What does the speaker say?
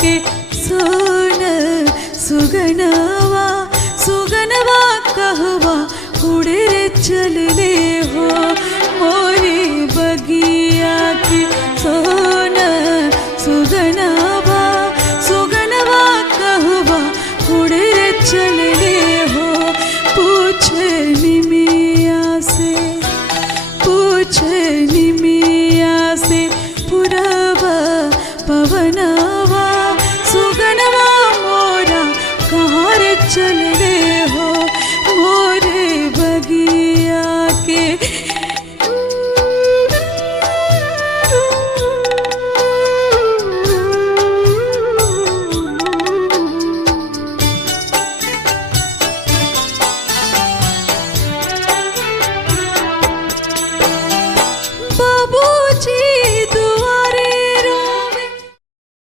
के सोन सुगनवा सुगनवा कहवा उड़े रे चलले हो मोरी बगिया के सोन सुगनवा सुगनवा कहवा उड़े रे चलले हो पूछे निमिया से पुरब पवना